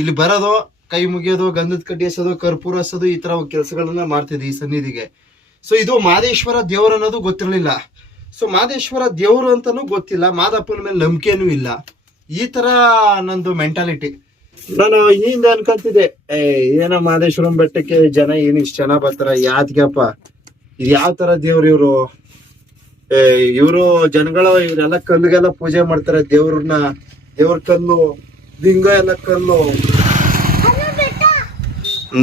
ಇಲ್ಲಿ ಬರೋದು, ಕೈ ಮುಗಿಯೋದು, ಗಂಧದ ಕಡ್ಡಿ ಹಸೋದು, ಕರ್ಪೂರ ಹಸೋದು, ಈ ತರ ಕೆಲಸಗಳನ್ನ ಮಾಡ್ತಿದ್ವಿ ಈ ಸನ್ನಿಧಿಗೆ. ಸೊ ಇದು ಮಹದೇಶ್ವರ ದೇವರು ಅನ್ನೋದು ಗೊತ್ತಿರಲಿಲ್ಲ. ಸೊ ಮಹದೇಶ್ವರ ದೇವರು ಅಂತಾನೂ ಗೊತ್ತಿಲ್ಲ, ಮಾದಪ್ಪನ ಮೇಲೆ ನಂಬಿಕೆನೂ ಇಲ್ಲ. ಈ ತರ ನಂದು ಮೆಂಟಾಲಿಟಿ. ನಾನು ಹಿಂದೆ ಅನ್ಕೊಂತಿದ್ದೆ, ಏನೋ ಮಹದೇಶ್ವರನ ಬೆಟ್ಟಕ್ಕೆ ಜನ ಏನು ಇಷ್ಟು ಜನ ಬರ್ತಾರ, ಯಾತ್ಗಪ್ಪ ಇದು ಯಾವ ತರ ದೇವ್ರು ಇವರು ಜನಗಳು ಇವರೆಲ್ಲ ಕಲ್ಲಿಗೆಲ್ಲ ಪೂಜೆ ಮಾಡ್ತಾರೆ ದೇವ್ರನ್ನ. ದೇವ್ರ ಕಲ್ಲು, ಲಿಂಗ ಎಲ್ಲ ಕಲ್ಲು.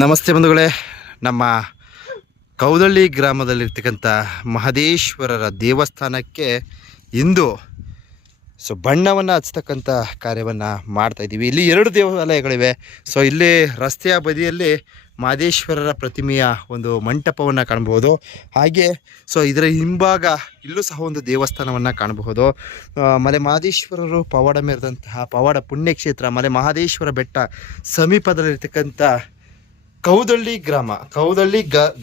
ನಮಸ್ತೆ ಬಂಧುಗಳೇ, ನಮ್ಮ ಕೌದಳ್ಳಿ ಗ್ರಾಮದಲ್ಲಿರ್ತಕ್ಕಂಥ ಮಹದೇಶ್ವರರ ದೇವಸ್ಥಾನಕ್ಕೆ ಇಂದು ಬಣ್ಣವನ್ನು ಹಚ್ತಕ್ಕಂಥ ಕಾರ್ಯವನ್ನು ಮಾಡ್ತಾಯಿದ್ದೀವಿ. ಇಲ್ಲಿ 2 ದೇವಾಲಯಗಳಿವೆ. ಸೊ ಇಲ್ಲಿ ರಸ್ತೆಯ ಬದಿಯಲ್ಲಿ ಮಹದೇಶ್ವರರ ಪ್ರತಿಮೆಯ ಒಂದು ಮಂಟಪವನ್ನು ಕಾಣಬಹುದು. ಹಾಗೆ ಇದರ ಹಿಂಭಾಗ ಇಲ್ಲೂ ಸಹ ಒಂದು ದೇವಸ್ಥಾನವನ್ನು ಕಾಣಬಹುದು. ಮಲೆ ಮಹದೇಶ್ವರರು ಪವಾಡ ಮೆರೆದಂತಹ ಪವಾಡ ಪುಣ್ಯಕ್ಷೇತ್ರ ಮಲೆ ಮಹದೇಶ್ವರ ಬೆಟ್ಟ ಸಮೀಪದಲ್ಲಿರ್ತಕ್ಕಂಥ ಕೌದಳ್ಳಿ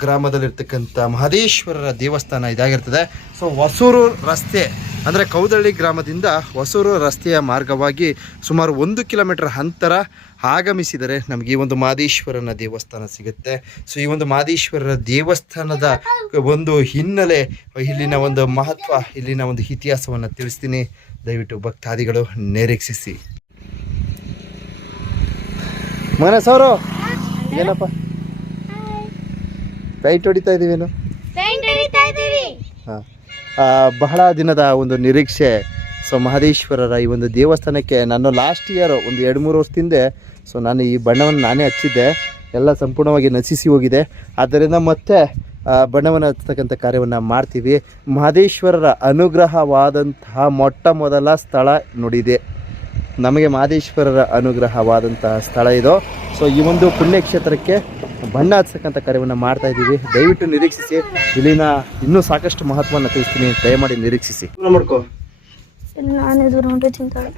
ಗ್ರಾಮದಲ್ಲಿರ್ತಕ್ಕಂಥ ಮಹದೇಶ್ವರರ ದೇವಸ್ಥಾನ ಇದಾಗಿರ್ತದೆ. ಸೊ ಹೊಸೂರು ರಸ್ತೆ ಅಂದರೆ ಕೌದಳ್ಳಿ ಗ್ರಾಮದಿಂದ ಹೊಸೂರು ರಸ್ತೆಯ ಮಾರ್ಗವಾಗಿ ಸುಮಾರು 1 ಕಿಲೋಮೀಟರ್ ಅಂತರ ಆಗಮಿಸಿದರೆ ನಮಗೆ ಈ ಒಂದು ಮಹದೇಶ್ವರನ ದೇವಸ್ಥಾನ ಸಿಗುತ್ತೆ. ಸೊ ಈ ಒಂದು ಮಹದೇಶ್ವರರ ದೇವಸ್ಥಾನದ ಒಂದು ಹಿನ್ನೆಲೆ, ಇಲ್ಲಿನ ಒಂದು ಮಹತ್ವ, ಇಲ್ಲಿನ ಒಂದು ಇತಿಹಾಸವನ್ನು ತಿಳಿಸ್ತೀನಿ. ದಯವಿಟ್ಟು ಭಕ್ತಾದಿಗಳು ನಿರೀಕ್ಷಿಸಿ. ಮನಸವರು ಏನಪ್ಪ ಪೈಂಟ್ ಹೊಡಿತಾ ಇದ್ದೀವೇನು? ಹಾಂ, ಬಹಳ ದಿನದ ಒಂದು ನಿರೀಕ್ಷೆ. ಸೊ ಮಹದೇಶ್ವರರ ಈ ಒಂದು ದೇವಸ್ಥಾನಕ್ಕೆ ನಾನು ಲಾಸ್ಟ್ ಇಯರ್ ಒಂದು 2-3 ವರ್ಷದಿಂದ ನಾನು ಈ ಬಣ್ಣವನ್ನು ನಾನೇ ಹಚ್ಚಿದ್ದೆ. ಎಲ್ಲ ಸಂಪೂರ್ಣವಾಗಿ ನಶಿಸಿ ಹೋಗಿದೆ. ಆದ್ದರಿಂದ ಮತ್ತೆ ಬಣ್ಣವನ್ನು ಹಚ್ಚತಕ್ಕಂಥ ಕಾರ್ಯವನ್ನು ಮಾಡ್ತೀವಿ. ಮಹದೇಶ್ವರರ ಅನುಗ್ರಹವಾದಂತಹ ಮೊಟ್ಟ ಮೊದಲ ಸ್ಥಳ ನೋಡಿದೆ ನಮಗೆ. ಮಹದೇಶ್ವರರ ಅನುಗ್ರಹವಾದಂತಹ ಸ್ಥಳ ಇದು. ಸೊ ಈ ಒಂದು ಪುಣ್ಯಕ್ಷೇತ್ರಕ್ಕೆ ಬಣ್ಣ ಹಚ್ಚತಕ್ಕಂಥ ಕಾರ್ಯವನ್ನು ಮಾಡ್ತಾ ಇದ್ದೀವಿ. ದಯವಿಟ್ಟು ನಿರೀಕ್ಷಿಸಿ. ಇಲ್ಲಿನ ಇನ್ನೂ ಸಾಕಷ್ಟು ಮಹತ್ವವನ್ನು ತಿಳಿಸ್ತೀನಿ, ದಯಮಾಡಿ ನಿರೀಕ್ಷಿಸಿ. ಮಾಡ್ಕೋ, ನಾನೇ ದೂರ ಹೊಂಟು ತಿಂತಾಳೆ.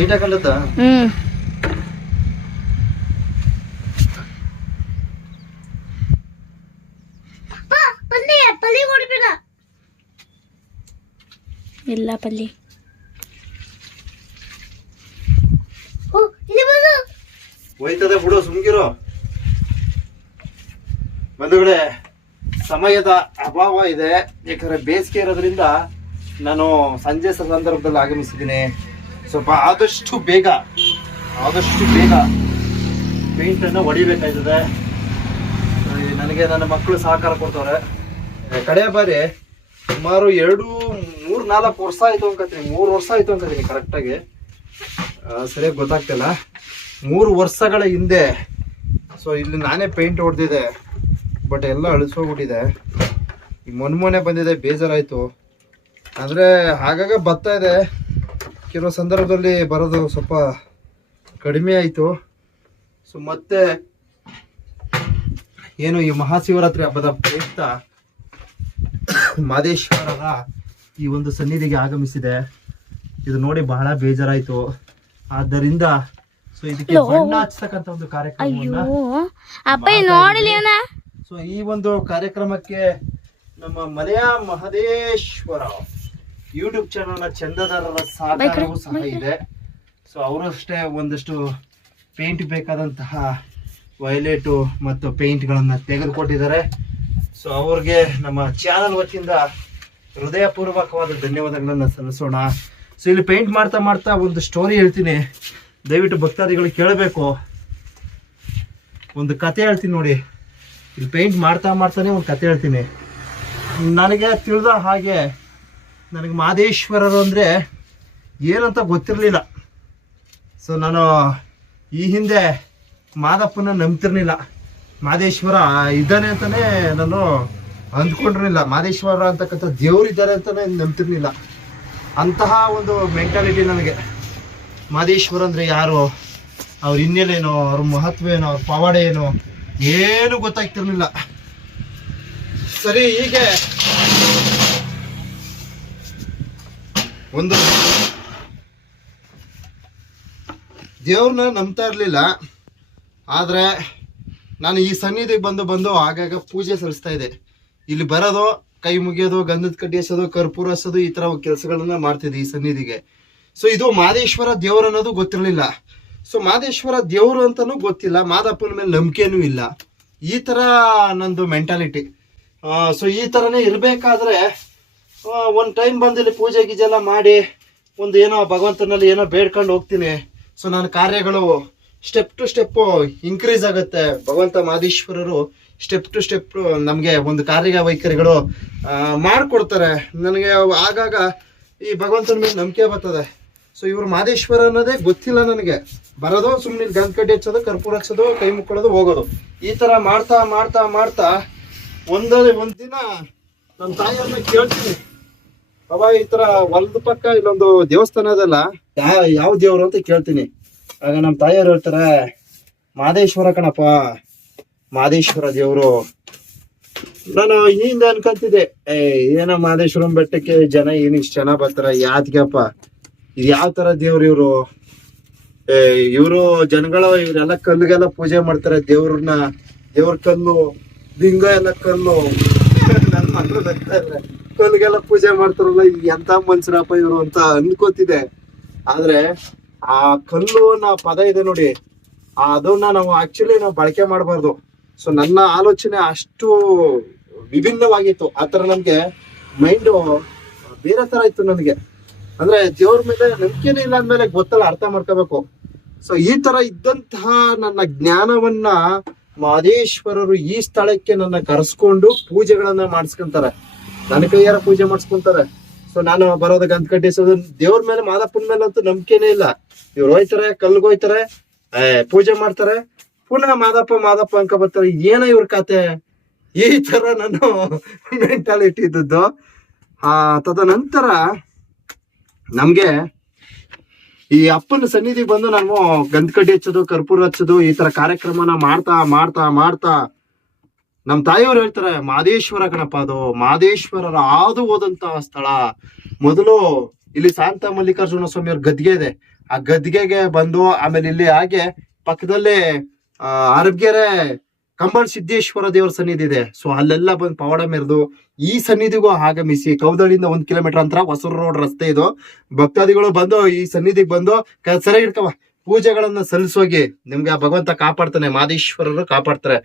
ನೀಟಾಗಲ್ಲದ ಎಲ್ಲ ಪಲ್ಲಿ ಹೋಯ್ತದೆ ಬಿಡು, ಸುಮ್ಗಿರೋ. ಬಂಧುಗಳೇ, ಸಮಯದ ಅಭಾವ ಇದೆ. ಯಾಕಂದ್ರೆ ಬೇಸಿಗೆ ಇರೋದ್ರಿಂದ ನಾನು ಸಂಜೆ ಸಂದರ್ಭದಲ್ಲಿ ಆಗಮಿಸಿದ್ದೀನಿ. ಸ್ವಲ್ಪ ಆದಷ್ಟು ಬೇಗ ಪೇಂಟನ್ನು ಹೊಡಿಬೇಕಾಯ್ತದೆ. ನನಗೆ ನನ್ನ ಮಕ್ಕಳು ಸಹಕಾರ ಕೊಡ್ತವ್ರೆ. ಕಡೆಯ ಬಾರಿ ಸುಮಾರು 3-4 ವರ್ಷ ಆಯ್ತು ಅನ್ಕೋತೀನಿ. 3 ವರ್ಷ ಆಯ್ತು ಅನ್ಕೋತೀನಿ ಕರೆಕ್ಟಾಗಿ, ಸರಿಯಾಗಿ ಗೊತ್ತಾಗ್ತಿಲ್ಲ. 3 ವರ್ಷಗಳ ಹಿಂದೆ ಸೊ ಇಲ್ಲಿ ನಾನೇ ಪೇಂಟ್ ಹೊಡೆದಿದ್ದೆ. ಬಟ್ ಎಲ್ಲ ಅಳಿಸೋಗ್ಬಿಟ್ಟಿದೆ. ಈ ಮೊನ್ನೆ ಬಂದಿದೆ, ಬೇಜಾರಾಯಿತು. ಅಂದರೆ ಆಗಾಗ ಬರ್ತಾ ಇದೆ, ಕೆಲವು ಸಂದರ್ಭದಲ್ಲಿ ಬರೋದು ಸ್ವಲ್ಪ ಕಡಿಮೆ ಆಯಿತು. ಸೊ ಮತ್ತೆ ಏನು ಈ ಮಹಾಶಿವರಾತ್ರಿ ಹಬ್ಬದ ಪ್ರಯುಕ್ತ ಮಹದೇಶ್ವರರ ಈ ಒಂದು ಸನ್ನಿಧಿಗೆ ಆಗಮಿಸಿದೆ. ಇದು ನೋಡಿ ಬಹಳ ಬೇಜಾರಾಯಿತು. ಆದ್ದರಿಂದ ಸೊ ಇದಕ್ಕೆ ಬಣ್ಣ ಹಚ್ಚತಕ್ಕಂಥ ಒಂದು ಕಾರ್ಯಕ್ರಮವನ್ನ ಸೊ ಈ ಒಂದು ಕಾರ್ಯಕ್ರಮಕ್ಕೆ ನಮ್ಮ ಮಲೆಯ ಮಹದೇಶ್ವರ ಯೂಟ್ಯೂಬ್ ಚಾನಲ್ನ ಚಂದದಾರರ ಸಹಕಾರವೂ ಸಹ ಇದೆ. ಸೊ ಅವರು ಅಷ್ಟೇ ಒಂದಷ್ಟು ಪೇಂಟ್ ಬೇಕಾದಂತಹ ವೈಲೆಟು ಮತ್ತು ಪೇಂಟ್ಗಳನ್ನು ತೆಗೆದುಕೊಟ್ಟಿದ್ದಾರೆ. ಸೊ ಅವ್ರಿಗೆ ನಮ್ಮ ಚಾನಲ್ ವತಿಯಿಂದ ಹೃದಯಪೂರ್ವಕವಾದ ಧನ್ಯವಾದಗಳನ್ನು ಸಲ್ಲಿಸೋಣ. ಸೊ ಇಲ್ಲಿ ಪೇಂಟ್ ಮಾಡ್ತಾ ಒಂದು ಸ್ಟೋರಿ ಹೇಳ್ತೀನಿ, ದಯವಿಟ್ಟು ಭಕ್ತಾದಿಗಳು ಕೇಳಬೇಕು. ಒಂದು ಕತೆ ಹೇಳ್ತೀನಿ ನೋಡಿ. ಇಲ್ಲಿ ಪೇಂಟ್ ಮಾಡ್ತಾನೆ ಒಂದು ಕತೆ ಹೇಳ್ತೀನಿ. ನನಗೆ ತಿಳಿದ ಹಾಗೆ ನನಗೆ ಮಹದೇಶ್ವರರು ಅಂದರೆ ಏನಂತ ಗೊತ್ತಿರಲಿಲ್ಲ. ಸೊ ನಾನು ಈ ಹಿಂದೆ ಮಾದಪ್ಪನ ನಂಬ್ತಿರ್ಲಿಲ್ಲ. ಮಹದೇಶ್ವರ ಇದ್ದಾನೆ ಅಂತಲೇ ನಾನು ಅಂದ್ಕೊಂಡಿರಲಿಲ್ಲ. ಮಹದೇಶ್ವರ ಅಂತಕ್ಕಂಥ ದೇವ್ರು ಇದ್ದಾರೆ ಅಂತಲೇ ನಂಬ್ತಿರ್ಲಿಲ್ಲ. ಅಂತಹ ಒಂದು ಮೆಂಟಾಲಿಟಿ ನನಗೆ. ಮಹದೇಶ್ವರ ಅಂದರೆ ಯಾರು, ಅವ್ರ ಹಿನ್ನೆಲೆನೋ, ಅವ್ರ ಮಹತ್ವ ಏನೋ, ಅವ್ರ ಪವಾಡ ಏನೋ ಏನು ಗೊತ್ತಾಗ್ತಿರ್ಲಿಲ್ಲ. ಸರಿ, ಹೀಗೆ ಒಂದು ದೇವ್ರನ್ನ ನಂಬ್ತಾ ಇರಲಿಲ್ಲ. ಆದರೆ ನಾನು ಈ ಸನ್ನಿಧಿಗೆ ಬಂದು ಆಗಾಗ ಪೂಜೆ ಸಲ್ಲಿಸ್ತಾ ಇದ್ದೆ. ಇಲ್ಲಿ ಬರೋದು, ಕೈ ಮುಗಿಯೋದು, ಗಂಧದ ಕಡ್ಡಿ ಹಚ್ಚೋದು, ಕರ್ಪೂರ ಹಚ್ಚೋದು, ಈ ತರ ಕೆಲಸಗಳನ್ನ ಮಾಡ್ತಿದ್ದೆ ಈ ಸನ್ನಿಧಿಗೆ. ಸೊ ಇದು ಮಹದೇಶ್ವರ ದೇವರು ಅನ್ನೋದು ಗೊತ್ತಿರಲಿಲ್ಲ. ಸೊ ಮಹದೇಶ್ವರ ದೇವರು ಅಂತಾನೂ ಗೊತ್ತಿಲ್ಲ, ಮಾದಪ್ಪನ ಮೇಲೆ ನಂಬಿಕೆನೂ ಇಲ್ಲ. ಈ ತರ ನಂದು ಮೆಂಟಾಲಿಟಿ. ಸೊ ಈ ತರನೇ ಇರ್ಬೇಕಾದ್ರೆ ಒಂದ್ ಟೈಮ್ ಬಂದಿಲ್ಲಿ ಪೂಜೆ ಗೀಜೆ ಎಲ್ಲ ಮಾಡಿ ಒಂದು ಏನೋ ಭಗವಂತನಲ್ಲಿ ಏನೋ ಬೇಡ್ಕೊಂಡು ಹೋಗ್ತೀನಿ. ಸೊ ನನ್ನ ಕಾರ್ಯಗಳು ಸ್ಟೆಪ್ ಟು ಸ್ಟೆಪ್ ಇನ್ಕ್ರೀಸ್ ಆಗುತ್ತೆ. ಭಗವಂತ ಮಹದೇಶ್ವರರು ಸ್ಟೆಪ್ ಟು ಸ್ಟೆಪ್ ನಮಗೆ ಒಂದು ಕಾರ್ಯ ವೈಖರಿಗಳು ಮಾಡಿಕೊಡ್ತಾರೆ. ನನಗೆ ಆಗಾಗ ಈ ಭಗವಂತನ ಮೇಲೆ ನಂಬಿಕೆ ಬರ್ತದೆ. ಸೊ ಇವರು ಮಹದೇಶ್ವರ ಅನ್ನೋದೇ ಗೊತ್ತಿಲ್ಲ ನನಗೆ. ಬರೋದು ಸುಮ್ಮನೆ ಗಂಧ ಕಡ್ಡಿ ಹಚ್ಚೋದು, ಕರ್ಪೂರ ಹಚ್ಚೋದು, ಕೈ ಮುಕ್ಕೊಳ್ಳೋದು, ಹೋಗೋದು. ಈ ತರ ಮಾಡ್ತಾ ಮಾಡ್ತಾ ಮಾಡ್ತಾ ಒಂದ್ ದಿನ ನಮ್ಮ ತಾಯಿಯವ್ರನ್ನ ಕೇಳ್ತೀನಿ, ಬಾಬಾ ಈ ತರ ಹೊಲದ ಪಕ್ಕ ಇಲ್ಲೊಂದು ದೇವಸ್ಥಾನ ಅದಲ್ಲ, ಯಾವ ದೇವ್ರು ಅಂತ ಕೇಳ್ತೀನಿ. ಆಗ ನಮ್ಮ ತಾಯಿಯವ್ರು ಹೇಳ್ತಾರೆ, ಮಹದೇಶ್ವರ ಕಣಪ್ಪ, ಮಹದೇಶ್ವರ ದೇವ್ರು. ನಾನು ಹಿಂದೆ ಅನ್ಕೊಂತಿದ್ದೆ, ಏನೋ ಮಹದೇಶ್ವರಂ ಬೆಟ್ಟಕ್ಕೆ ಜನ ಏನು ಇಷ್ಟು ಜನ ಬರ್ತಾರ, ಯಾತ್ಗಪ್ಪ ಇದು ಯಾವ ತರ ದೇವ್ರು ಇವ್ರು? ಇವರು ಜನಗಳು ಇವರೆಲ್ಲ ಕಲ್ಲಿಗೆಲ್ಲ ಪೂಜೆ ಮಾಡ್ತಾರೆ ದೇವ್ರನ್ನ, ದೇವ್ರ ಕಲ್ಲು, ಲಿಂಗ ಎಲ್ಲ ಕಲ್ಲು. ನನ್ನ ಮಕ್ಕಳು ಬರ್ತಾರೆ, ಕಲ್ಲಿಗೆಲ್ಲ ಪೂಜೆ ಮಾಡ್ತಾರಲ್ಲ, ಎಂತ ಮನ್ಸರಪ್ಪ ಇವ್ರು ಅಂತ ಅನ್ಕೋತಿದೆ. ಆದ್ರೆ ಆ ಕಲ್ಲು ಅನ್ನೋ ಪದ ಇದೆ ನೋಡಿ, ಅದನ್ನ ನಾವು ಆಕ್ಚುಲಿ ನಾವು ಬಳಕೆ ಮಾಡಬಾರ್ದು. ಸೊ ನನ್ನ ಆಲೋಚನೆ ಅಷ್ಟು ವಿಭಿನ್ನವಾಗಿತ್ತು. ಆತರ ನಮ್ಗೆ ಮೈಂಡ್ ಬೇರೆ ತರ ಇತ್ತು ನನಗೆ. ಅಂದ್ರೆ ದೇವ್ರ ಮೇಲೆ ನಂಬಿಕೆನೇ ಇಲ್ಲ ಅಂದ್ಮೇಲೆ ಗೊತ್ತಲ್ಲ, ಅರ್ಥ ಮಾಡ್ಕೋಬೇಕು. ಸೊ ಈ ತರ ಇದ್ದಂತಹ ನನ್ನ ಜ್ಞಾನವನ್ನ ಮಹದೇಶ್ವರರು ಈ ಸ್ಥಳಕ್ಕೆ ನನ್ನ ಕರೆಸ್ಕೊಂಡು ಪೂಜೆಗಳನ್ನ ಮಾಡಿಸ್ಕೊಂತಾರೆ, ನನ್ನ ಕೈಯಾರ ಪೂಜೆ ಮಾಡಿಸ್ಕೊಂತಾರೆ. ಸೊ ನಾನು ಬರೋದ ಗಂಧ ಕಟ್ಟಿಸೋದು, ದೇವ್ರ ಮೇಲೆ ಮಾದಪ್ಪನ ಮೇಲೆ ಅಂತೂ ನಂಬಿಕೆನೇ ಇಲ್ಲ. ಇವ್ರು ಹೋಯ್ತಾರೆ, ಕಲ್ಗೋಯ್ತಾರೆ, ಪೂಜೆ ಮಾಡ್ತಾರೆ, ಪುನಃ ಮಾದಪ್ಪ ಮಾದಪ್ಪ ಅನ್ಕ ಬರ್ತಾರೆ. ಏನ ಇವ್ರ ಕತೆ? ಈ ತರ ನಾನು ಮೆಂಟಾಲಿಟಿ ಇದ್ದದ್ದು. ತದನಂತರ ನಮ್ಗೆ ಈ ಅಪ್ಪನ ಸನ್ನಿಧಿ ಬಂದು ನಾನು ಗಂಧ ಕಡ್ಡಿ ಹಚ್ಚೋದು, ಕರ್ಪೂರ ಹಚ್ಚೋದು, ಈ ತರ ಕಾರ್ಯಕ್ರಮನ ಮಾಡ್ತಾ ಮಾಡ್ತಾ ಮಾಡ್ತಾ ನಮ್ ತಾಯಿಯವ್ರು ಹೇಳ್ತಾರೆ, ಮಹದೇಶ್ವರ ಕಣಪ್ಪ ಅದು, ಮಹದೇಶ್ವರರ ಹಾದು ಹೋದಂತಹ ಸ್ಥಳ. ಮೊದಲು ಇಲ್ಲಿ ಶಾಂತ ಮಲ್ಲಿಕಾರ್ಜುನ ಸ್ವಾಮಿ ಅವ್ರ ಗದ್ಗೆ ಇದೆ, ಆ ಗದ್ಗೆಗೆ ಬಂದು ಆಮೇಲೆ ಇಲ್ಲಿ ಹಾಗೆ ಪಕ್ಕದಲ್ಲೇ ಅರಬ್ಗೆರೆ ಕಂಬಳ್ ಸಿದ್ದೇಶ್ವರ ದೇವರ ಸನ್ನಿಧಿ ಇದೆ. ಸೊ ಅಲ್ಲೆಲ್ಲ ಬಂದು ಪವಾಡ ಮೆರೆದು ಈ ಸನ್ನಿಧಿಗೂ ಆಗಮಿಸಿ, ಕೌದಳಿಂದ 1 ಕಿಲೋಮೀಟರ್ ಅಂತರ ಹೊಸೂರು ರೋಡ್ ರಸ್ತೆ ಇದು. ಭಕ್ತಾದಿಗಳು ಬಂದು ಈ ಸನ್ನಿಧಿಗೆ ಬಂದು ಸರಿ ಇಡ್ಕವ ಪೂಜೆಗಳನ್ನ ಸಲ್ಲಿಸೋಗಿ ನಿಮ್ಗೆ ಆ ಭಗವಂತ ಕಾಪಾಡ್ತಾನೆ, ಮಹದೇಶ್ವರರು ಕಾಪಾಡ್ತಾರೆ.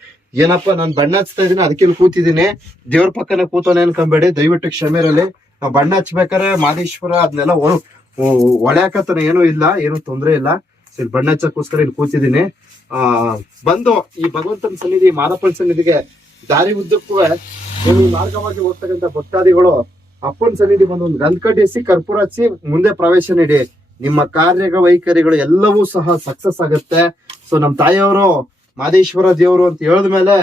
ಏನಪ್ಪ ನಾನು ಬಣ್ಣ ಹಚ್ತಾ ಇದೀನಿ, ಅದಕ್ಕೆ ಕೂತಿದ್ದೀನಿ, ದೇವ್ರ ಪಕ್ಕನೆ ಕೂತೋನೆ ಅನ್ಕೊಂಬೇಡಿ, ದಯವಿಟ್ಟು ಕ್ಷಮೆರಲ್ಲಿ. ನಾವು ಬಣ್ಣ ಹಚ್ಬೇಕಾರೆ ಮಹದೇಶ್ವರ ಅದನ್ನೆಲ್ಲ ಒಳ್ಯಾಕತ್ತಾನೆ, ಏನೂ ಇಲ್ಲ, ಏನು ತೊಂದ್ರೆ ಇಲ್ಲ. ಸರಿ, ಬಣ್ಣ ಹಚ್ಚಕ್ಕೋಸ್ಕರ ಇಲ್ಲಿ ಕೂತಿದ್ದೀನಿ. ಬಂದು ಈ ಭಗವಂತನ ಸನ್ನಿಧಿ, ಮಾದಪ್ಪನ ಸನ್ನಿಧಿಗೆ ದಾರಿ ಉದ್ದಕ್ಕೂ ಈ ಮಾರ್ಗವಾಗಿ ಹೋಗ್ತಕ್ಕಂಥ ಭಕ್ತಾದಿಗಳು ಅಪ್ಪನ ಸನ್ನಿಧಿ ಬಂದು ಒಂದು ಗಂಧ ಕಡ್ಡಿ ಹಚ್ಚಿ, ಕರ್ಪೂರ ಹಚ್ಚಿ ಮುಂದೆ ಪ್ರವೇಶ ನೀಡಿ. ನಿಮ್ಮ ಕಾರ್ಯ ವೈಖರಿಗಳು ಎಲ್ಲವೂ ಸಹ ಸಕ್ಸಸ್ ಆಗುತ್ತೆ. ಸೊ ನಮ್ ತಾಯಿಯವರು ಮಹದೇಶ್ವರ ದೇವರು ಅಂತ ಹೇಳಿದ್ಮೇಲೆ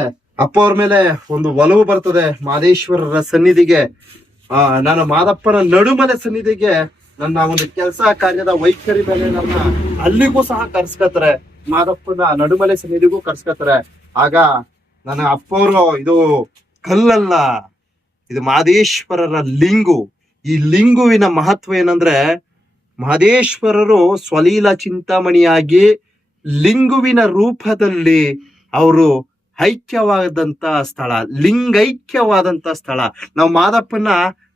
ಅಪ್ಪ ಅವ್ರ ಮೇಲೆ ಒಂದು ಒಲವು ಬರ್ತದೆ. ಮಹದೇಶ್ವರರ ಸನ್ನಿಧಿಗೆ ನಾನು ಮಾದಪ್ಪನ ನಡುಮಲೆ ಸನ್ನಿಧಿಗೆ ನನ್ನ ಒಂದು ಕೆಲಸ ಕಾರ್ಯದ ವೈಖರಿ ಮೇಲೆ ನನ್ನ ಅಲ್ಲಿಗೂ ಸಹ ಕರ್ಸ್ಕೊತಾರೆ, ಮಾದಪ್ಪನ ನಡುಮಲೆ ಸನ್ನಿಧಿಗೂ ಕರ್ಸ್ಕೊತಾರೆ. ಆಗ ನನ್ನ ಅಪ್ಪವರು ಇದು ಕಲ್ಲಲ್ಲ, ಇದು ಮಹದೇಶ್ವರರ ಲಿಂಗು. ಈ ಲಿಂಗುವಿನ ಮಹತ್ವ ಏನಂದ್ರೆ, ಮಹದೇಶ್ವರರು ಸ್ವಲೀಲ ಚಿಂತಾಮಣಿಯಾಗಿ ಲಿಂಗುವಿನ ರೂಪದಲ್ಲಿ ಅವರು ಐಕ್ಯವಾದಂತ ಸ್ಥಳ, ಲಿಂಗೈಕ್ಯವಾದಂತ ಸ್ಥಳ. ನಾವು ಮಾದಪ್ಪನ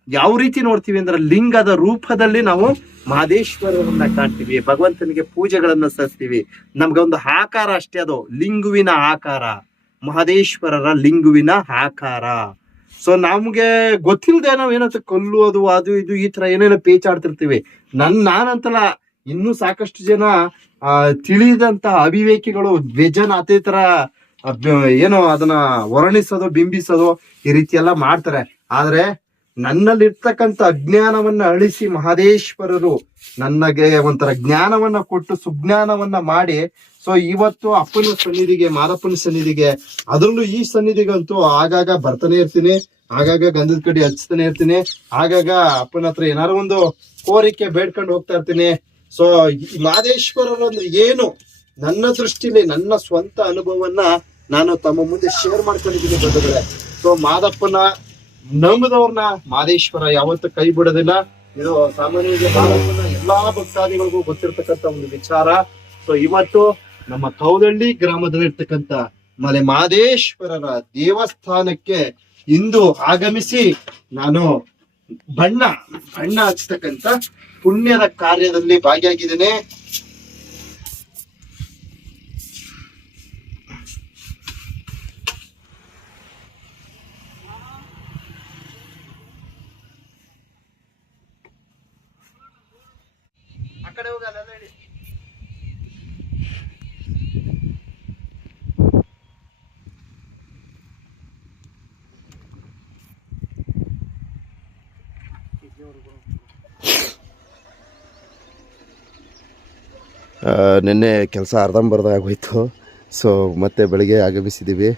ಯಾವ ರೀತಿ ನೋಡ್ತೀವಿ ಅಂದ್ರೆ ಲಿಂಗದ ರೂಪದಲ್ಲಿ ನಾವು ಮಹದೇಶ್ವರರನ್ನ ಕಾಣ್ತೀವಿ, ಭಗವಂತನಿಗೆ ಪೂಜೆಗಳನ್ನ ಸಲ್ಲಿಸ್ತೀವಿ. ನಮ್ಗೆ ಒಂದು ಆಕಾರ ಅಷ್ಟೇ, ಅದು ಲಿಂಗುವಿನ ಆಕಾರ, ಮಹದೇಶ್ವರರ ಲಿಂಗುವಿನ ಆಕಾರ. ಸೊ ನಮ್ಗೆ ಗೊತ್ತಿಲ್ಲದೆ ನಾವೇನಂತ ಕಲ್ಲು ಅದು ಇದು ಈ ತರ ಏನೇನೋ ಪೇಚಾಡ್ತಿರ್ತೀವಿ. ನಾನಂತಲ್ಲ, ಇನ್ನೂ ಸಾಕಷ್ಟು ಜನ ತಿಳಿದಂತ ಅವಿವೇಕಿಗಳು ಬೇಜಾನ ಅದೇ ತರ ಏನೋ ಅದನ್ನ ವರ್ಣಿಸೋದು, ಬಿಂಬಿಸೋದು, ಈ ರೀತಿ ಎಲ್ಲ ಮಾಡ್ತಾರೆ. ಆದ್ರೆ ನನ್ನಲ್ಲಿರ್ತಕ್ಕಂಥ ಅಜ್ಞಾನವನ್ನ ಅಳಿಸಿ ಮಹದೇಶ್ವರರು ನನಗೆ ಒಂಥರ ಜ್ಞಾನವನ್ನ ಕೊಟ್ಟು ಸುಜ್ಞಾನವನ್ನ ಮಾಡಿ, ಸೊ ಇವತ್ತು ಅಪ್ಪನ ಸನ್ನಿಧಿಗೆ, ಮಾದಪ್ಪನ ಸನ್ನಿಧಿಗೆ, ಅದರಲ್ಲೂ ಈ ಸನ್ನಿಧಿಗಂತೂ ಆಗಾಗ ಬರ್ತಾನೆ ಇರ್ತೀನಿ, ಆಗಾಗ ಗಂಧದ ಕಡ್ಡಿ ಹಚ್ತಾನೆ ಇರ್ತೀನಿ, ಆಗಾಗ ಅಪ್ಪನ ಹತ್ರ ಏನಾರು ಒಂದು ಕೋರಿಕೆ ಬೇಡ್ಕೊಂಡು ಹೋಗ್ತಾ ಇರ್ತೀನಿ. ಸೊ ಮಹದೇಶ್ವರರು ಅಂದ್ರೆ ಏನು, ನನ್ನ ದೃಷ್ಟಿಲಿ ನನ್ನ ಸ್ವಂತ ಅನುಭವವನ್ನ ನಾನು ತಮ್ಮ ಮುಂದೆ ಶೇರ್ ಮಾಡ್ಕೊಂಡಿದ್ದೀನಿ ಬಂಧುಗಳೇ. ಸೊ ಮಾದಪ್ಪನ ನಂಬದವ್ರನ್ನ ಮಹದೇಶ್ವರ ಯಾವತ್ತೂ ಕೈ ಬಿಡೋದಿಲ್ಲ. ಇದು ಸಾಮಾನ್ಯವಾಗಿ ಮಾದಪ್ಪನ ಎಲ್ಲಾ ಭಕ್ತಾದಿಗಳಿಗೂ ಗೊತ್ತಿರ್ತಕ್ಕಂಥ ಒಂದು ವಿಚಾರ. ಸೊ ಇವತ್ತು ನಮ್ಮ ಕೌದಳ್ಳಿ ಗ್ರಾಮದಲ್ಲಿರ್ತಕ್ಕಂಥ ಮಲೆ ಮಹದೇಶ್ವರರ ದೇವಸ್ಥಾನಕ್ಕೆ ಇಂದು ಆಗಮಿಸಿ ನಾನು ಬಣ್ಣ ಹಚ್ಚತಕ್ಕಂತ ಪುಣ್ಯದ ಕಾರ್ಯದಲ್ಲಿ ಭಾಗಿಯಾಗಿದ್ದೇನೆ. ಆ ಕಡೆ ಹೋಗಲ್ಲ ಹೇಳಿ. ನಿನ್ನೆ ಕೆಲಸ ಅರ್ಧಂಬರ್ಧ ಆಗೋಯ್ತು. ಸೊ ಮತ್ತೆ ಬೆಳಿಗ್ಗೆ ಆಗಮಿಸಿದ್ದೀವಿ.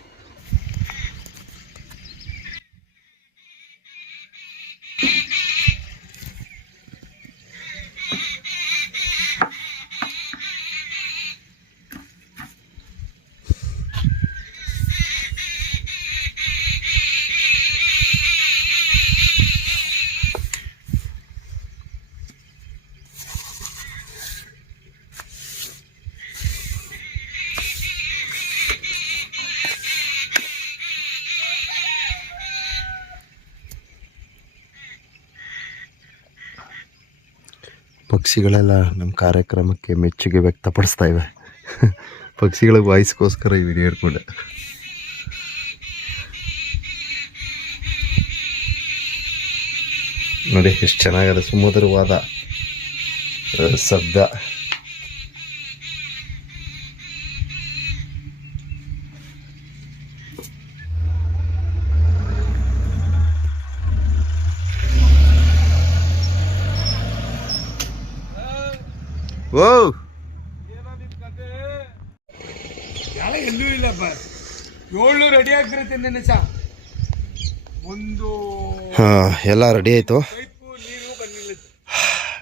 ಪಕ್ಷಿಗಳೆಲ್ಲ ನಮ್ಮ ಕಾರ್ಯಕ್ರಮಕ್ಕೆ ಮೆಚ್ಚುಗೆ ವ್ಯಕ್ತಪಡಿಸ್ತಾ ಇವೆ. ಪಕ್ಷಿಗಳ ವಾಯ್ಸ್ಗೋಸ್ಕರ ಈ ವಿಡಿಯೋ ಇಟ್ಕೊಂಡೆ. ನೋಡಿ ಎಷ್ಟು ಚೆನ್ನಾಗಿದೆ, ಸುಮಧುರವಾದ ಶಬ್ದ. ಓ ಎಲ್ಲೂ ಇಲ್ಲಪ್ಪ, 7 ರೆಡಿ ಆಗ್ತಿರುತ್ತೆ ನಿನ್ನೆ ಸಹ. ಒಂದು ಎಲ್ಲ ರೆಡಿ ಆಯಿತು. ಪೈಪು ನೀರು ಬಂದಿಲ್ಲ,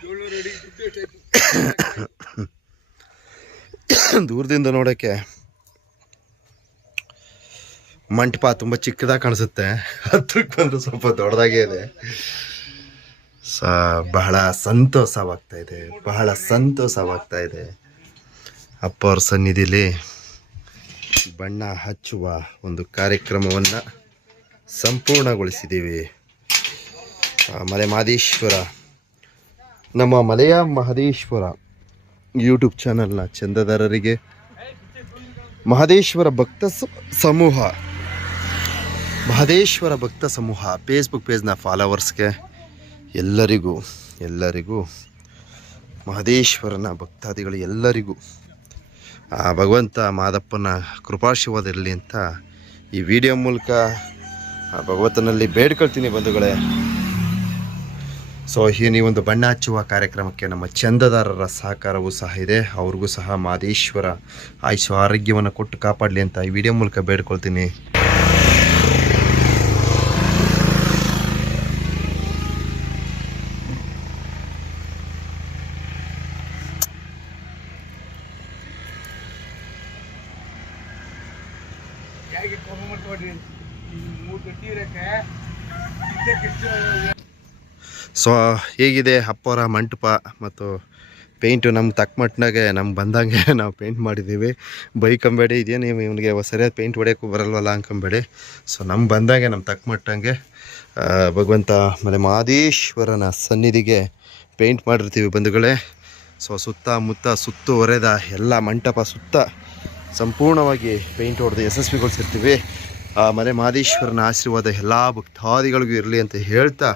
7 ರೆಡಿ ದೂರದಿಂದ ನೋಡೋಕ್ಕೆ ಮಂಟಪ ತುಂಬ ಚಿಕ್ಕದಾಗಿ ಕಾಣಿಸುತ್ತೆ, ಹತ್ರಕ್ಕೆ ಬಂದರೆ ಸ್ವಲ್ಪ ದೊಡ್ಡದಾಗೇ ಇದೆ. ಬಹಳ ಸಂತೋಷವಾಗ್ತಾ ಇದೆ. ಅಪ್ಪವ್ರ ಸನ್ನಿಧಿಲಿ ಬಣ್ಣ ಹಚ್ಚುವ ಒಂದು ಕಾರ್ಯಕ್ರಮವನ್ನು ಸಂಪೂರ್ಣಗೊಳಿಸಿದ್ದೀವಿ. ಮಲೆ ಮಹದೇಶ್ವರ, ನಮ್ಮ ಮಲೆಯ ಮಹದೇಶ್ವರ ಯೂಟ್ಯೂಬ್ ಚಾನಲ್ನ ಚಂದಾದಾರರಿಗೆ, ಮಹದೇಶ್ವರ ಭಕ್ತ ಸಮೂಹ ಫೇಸ್ಬುಕ್ ಪೇಜ್ನ ಫಾಲೋವರ್ಸ್ಗೆ ಎಲ್ಲರಿಗೂ ಮಹದೇಶ್ವರನ ಭಕ್ತಾದಿಗಳು ಎಲ್ಲರಿಗೂ ಆ ಭಗವಂತ ಮಾದಪ್ಪನ ಕೃಪಾಶೀರ್ವಾದ ಇರಲಿ ಅಂತ ಈ ವಿಡಿಯೋ ಮೂಲಕ ಆ ಭಗವಂತನಲ್ಲಿ ಬೇಡ್ಕೊಳ್ತೀನಿ ಬಂಧುಗಳೇ. ಸೊ ಈ ಒಂದು ಬಣ್ಣ ಹಚ್ಚುವ ಕಾರ್ಯಕ್ರಮಕ್ಕೆ ನಮ್ಮ ಚಂದಾದಾರರ ಸಹಕಾರವೂ ಸಹ ಇದೆ. ಅವ್ರಿಗೂ ಸಹ ಮಹದೇಶ್ವರ ಆಯುಷ್ ಆರೋಗ್ಯವನ್ನು ಕೊಟ್ಟು ಕಾಪಾಡಲಿ ಅಂತ ಈ ವಿಡಿಯೋ ಮೂಲಕ ಬೇಡ್ಕೊಳ್ತೀನಿ. ಹೇಗೆ ಮಾಡ್ಕೊಡ್ರಿ, 3 ಗಂಟೆ ಇರಕ್ಕೆ ಸೊ ಹೇಗಿದೆ ಅಪ್ಪರ ಮಂಟಪ ಮತ್ತು ಪೇಂಟು ನಮ್ಗೆ ತಕ್ಕ ಮಟ್ಟಿನಾಗೆ ನಮ್ಗೆ ಬಂದಂಗೆ ನಾವು ಪೇಂಟ್ ಮಾಡಿದ್ದೀವಿ. ಬೈಕಂಬೇಡಿ, ಇದೇನು ಇವನಿಗೆ ಸರಿಯಾದ ಪೇಂಟ್ ಹೊಡೆಯೋಕ್ಕೂ ಬರಲ್ವಲ್ಲ ಅಂದ್ಕೊಂಬೇಡಿ. ಸೊ ನಮ್ಗೆ ಬಂದಂಗೆ ನಮ್ಮ ತಕ್ಕ ಮಟ್ಟಂಗೆ ಭಗವಂತ ಆಮೇಲೆ ಮಹದೇಶ್ವರನ ಸನ್ನಿಧಿಗೆ ಪೇಂಟ್ ಮಾಡಿರ್ತೀವಿ ಬಂಧುಗಳೇ. ಸೊ ಸುತ್ತಮುತ್ತ ಸುತ್ತುವರೆದ ಎಲ್ಲ ಮಂಟಪ ಸುತ್ತ ಸಂಪೂರ್ಣವಾಗಿ ಪೇಂಟ್ ಹೊಡೆದು ಯಶಸ್ವಿಗೊಳಿಸಿರ್ತೀವಿ. ಆಮೇಲೆ ಮಹದೇಶ್ವರನ ಆಶೀರ್ವಾದ ಎಲ್ಲ ಭಕ್ತಾದಿಗಳಿಗೂ ಇರಲಿ ಅಂತ ಹೇಳ್ತಾ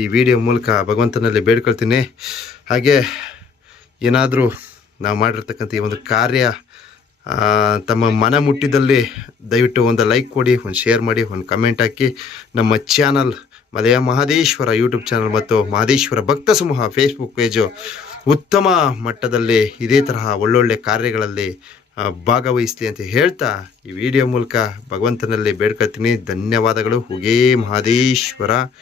ಈ ವಿಡಿಯೋ ಮೂಲಕ ಭಗವಂತನಲ್ಲಿ ಬೇಡ್ಕೊಳ್ತೀನಿ. ಹಾಗೆ ಏನಾದರೂ ನಾವು ಮಾಡಿರ್ತಕ್ಕಂಥ ಈ ಒಂದು ಕಾರ್ಯ ತಮ್ಮ ಮನ ಮುಟ್ಟಿದಲ್ಲಿ ದಯವಿಟ್ಟು ಒಂದು ಲೈಕ್ ಕೊಡಿ, ಒಂದು ಶೇರ್ ಮಾಡಿ, ಒಂದು ಕಮೆಂಟ್ ಹಾಕಿ. ನಮ್ಮ ಚಾನಲ್ ಮಲೆಯ ಮಹದೇಶ್ವರ ಯೂಟ್ಯೂಬ್ ಚಾನಲ್ ಮತ್ತು ಮಹದೇಶ್ವರ ಭಕ್ತ ಸಮೂಹ ಫೇಸ್ಬುಕ್ ಪೇಜು ಉತ್ತಮ ಮಟ್ಟದಲ್ಲಿ ಇದೇ ತರಹ ಒಳ್ಳೊಳ್ಳೆ ಕಾರ್ಯಗಳಲ್ಲಿ ಭಾಗವಹಿಸಲಿ ಅಂತ ಹೇಳ್ತಾ ಈ ವಿಡಿಯೋ ಮೂಲಕ ಭಗವಂತನಲ್ಲಿ ಬೇಡ್ಕೊಳ್ತೀನಿ. ಧನ್ಯವಾದಗಳು. ಹುಗೇ ಮಹದೇಶ್ವರ.